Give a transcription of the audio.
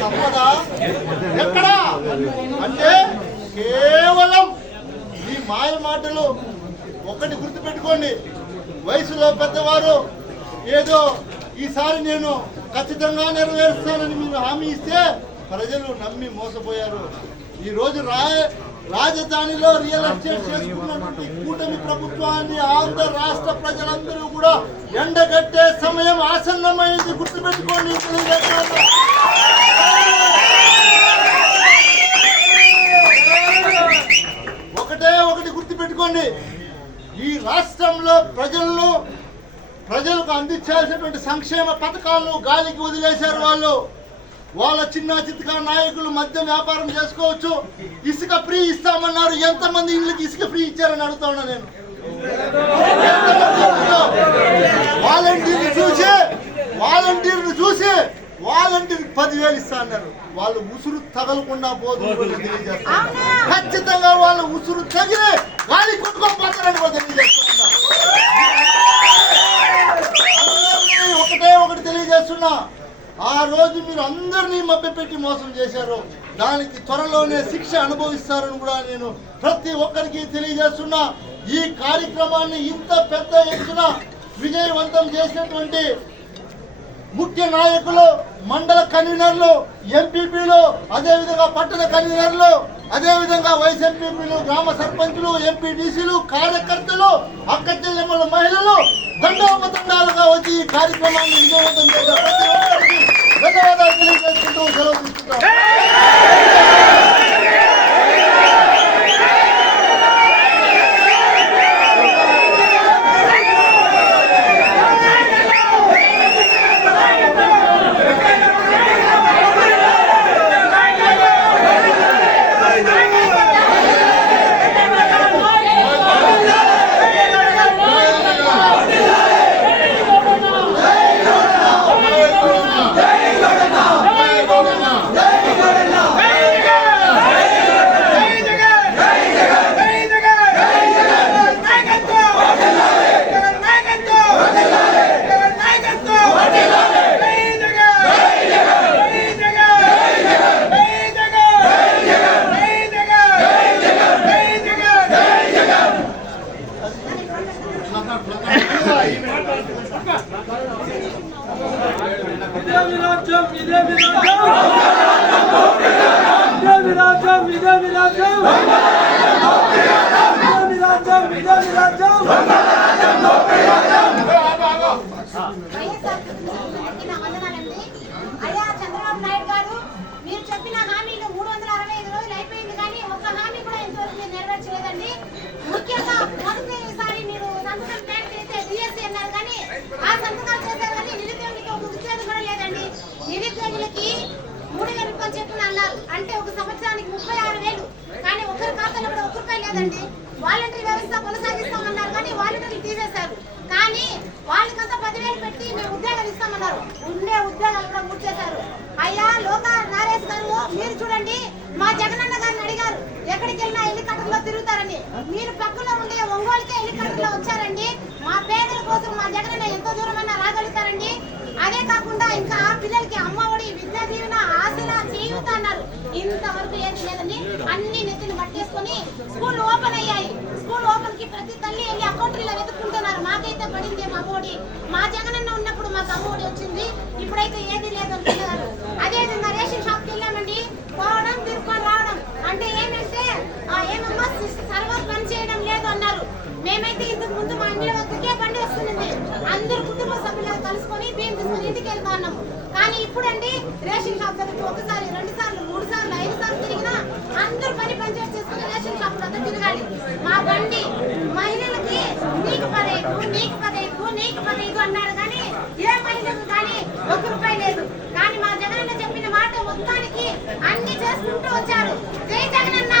సంపద ఎక్కడ? అంటే కేవలం ఈ మాయ మాటలు ఒకటి గుర్తుపెట్టుకోండి. వయసులో పెద్దవారు ఏదో ఈసారి నేను ఖచ్చితంగా నెరవేరుస్తానని మీరు హామీ ఇస్తే ప్రజలు నమ్మి మోసపోయారు. ఈ రోజు రా రాజధానిలో రియల్ ఎస్టేట్ చేసుకున్నటువంటి కూటమి ప్రభుత్వాన్ని ఆంధ్ర రాష్ట్ర ప్రజలందరూ కూడా ఎండగట్టే సమయం ఆసన్నమైంది. గుర్తుపెట్టుకోండి. ఒకటే ఒకటి గుర్తుపెట్టుకోండి. ఈ రాష్ట్రంలో ప్రజలను ప్రజలకు అందించాల్సినటువంటి సంక్షేమ పథకాలను గాలికి వదిలేశారు వాళ్ళు. వాళ్ళ చిన్న చిత్తక నాయకులు మధ్య వ్యాపారం చేసుకోవచ్చు. ఇసుక ఫ్రీ ఇస్తామన్నారు. ఎంతమంది ఇళ్ళకి ఇసుక ఫ్రీ ఇచ్చారని అడుగుతా ఉన్నా నేను. వాలంటీర్ని చూసి వాలంటీర్ని చూసి వాలంటీర్ పదివేలు ఇస్తా అన్నారు. వాళ్ళు ఉసురు తగలకుండా పోతుంది కూడా తెలియజేస్తున్నారు ఖచ్చితంగా వాళ్ళు ఉసురు తగిలి గాలి కొట్టుకొని పోతారని కూడా తెలియజేస్తున్నా అందరినీ ఒకటే ఒకటి తెలియజేస్తున్నా ఆ రోజు మీరు అందరినీ మభ్యపెట్టి మోసం చేశారు. దానికి త్వరలోనే శిక్ష అనుభవిస్తారని కూడా నేను ప్రతి ఒక్కరికి తెలియజేస్తున్నా. ఈ కార్యక్రమాన్ని ఇంత పెద్ద ఎత్తున విజయవంతం చేసినటువంటి ముఖ్య నాయకులు మండల కన్వీనర్లు ఎంపీపీలు అదేవిధంగా పట్టణ కన్వీనర్లు అదేవిధంగా వైస్ ఎంపీపీలు గ్రామ సర్పంచులు ఎంపీడీసీలు కార్యకర్తలు అక్క చెల్లెమ్మల మహిళలు దండోపదండాలుగా వచ్చి ఈ కార్యక్రమాన్ని విజయవంతం చేశారు. Dön bir adam, bir dön bir adam. రైతులకి మూడు వేల రూపాయలు చెప్పున అన్నారు అంటే ఒక సంవత్సరానికి ముప్పై ఆరు వేలు. కానీ ఒకరి ఖాతాలో కూడా ఒక్క రూపాయి లేదండి. వాలంటరీ వ్యవస్థ కొనసాగిస్తామన్నారు కానీ వాలంటీర్లు తీసేశారు. కానీ వాళ్ళకంతా పదివేలు పెట్టి మేము ఉద్యోగాలు ఇస్తామన్నారు. ఉండే ఉద్యోగాలు కూడా మూర్చేశారు అయ్యా లోక నారేష్ గారు మీరు చూడండి మా జగనన్న గారిని అడిగారు ఎక్కడికి వెళ్ళినా హెలికాప్టర్లో తిరుగుతారని. మీరు పక్కలో ఉండే ఒంగోలుకే హెలికాప్టర్లో వచ్చారండి. మా పేదల కోసం మా జగనన్న ఎంతో దూరమైనా రాగలుగుతారండి. అదే కాకుండా ఇంకా పిల్లలకి అమ్మఒడి విద్యా దీవెన ఆశల చేయూత అన్నారు. ఇంతవరకు ఏది లేదండి. అన్ని నెత్తిని పట్టేసుకొని స్కూల్ ఓపెన్ అయ్యాయి. స్కూల్ ఓపెన్కి ప్రతి తల్లి వెళ్ళి అకౌంట్లో వెతుక్కుంటున్నారు. మాకైతే పడింది మా అమ్మఒడి మా జగనన్న ఉన్నప్పుడు మాకు అమ్మఒడి వచ్చింది. ఇప్పుడైతే ఏది లేదు అంటున్నారు అదే విధంగా రేషన్ షాప్కి వెళ్ళామండి. పోవడం తిరుక్కొని రావడం. అంటే ఏంటంటే ఏమమ్మా సర్వర్ పని చేయడం లేదు అన్నారు. మేమైతే ఇంతకు ముందు మా ఇంట్లో ఒక్కకే బండి వస్తుంది అందరు కుటుంబ సభ్యులు కలుసుకొని బియ్యం తీసుకొని ఇంటికి వెళ్తా ఉన్నాము కానీ ఇప్పుడండి రేషన్ షాప్ దగ్గర ఒకసారి రెండు సార్లు మూడు సార్లు ఐదు సార్లు తిరిగినా అందరూ పని పనిచేసి చేసుకుని రేషన్ షాప్ దగ్గర తిరగాలి. మా బండి అన్ని చేసుకుంటూ వచ్చారు. జై జగనన్న.